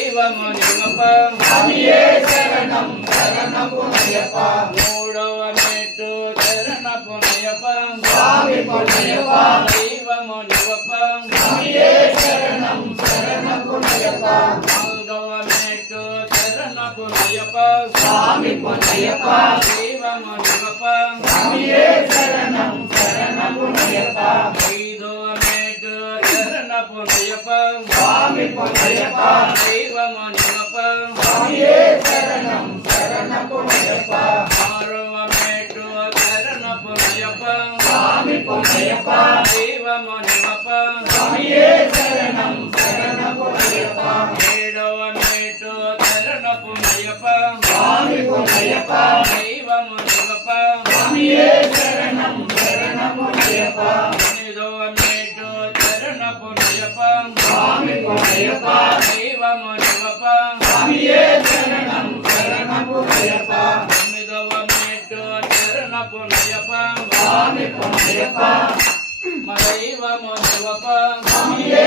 దైవము నివప స్వామియే శరణం శరణపునయ్యప్ప మూడవ మెట్టు శరణపునయ్యప్ప స్వామి పునయ్యప్ప దైవము నివప స్వామియే శరణం శరణపునయ్యప్ప నాలుగవ మెట్టు శరణపునయ్యప్ప స్వామి పునయ్యప్ప దైవము నివప స్వామియే శరణం శరణపునయ్యప్ప ఐదవ మెట్టు శరణపునయ్యప్ప స్వామి పునయ్యప్ప దైవము నివప స్వామియే శరణం శరణపునయ్యప్ప ఆరవ మెట్టు శరణపునయ్యప్ప స్వామి పునయ్యప్ప దైవము నివప స్వామియే శరణం శరణపునయ్యప్ప ఏడవ మెట్టు శరణపునయ్యప్ప స్వామి పునయ్యప్ప దైవము నివప స్వామియే శరణం శరణపునయ్యప్ప ఎనిమిదవ మెట్టు శరణపునయ్యప్ప స్వామి పునయ్యప్ప దైవము నివప స్వామియే శరణం శరణపునయ్యప్ప తొమ్మిదవ మెట్టు శరణపునయ్యప్ప స్వామి పునయ్యప్ప దైవము నివప స్వామియే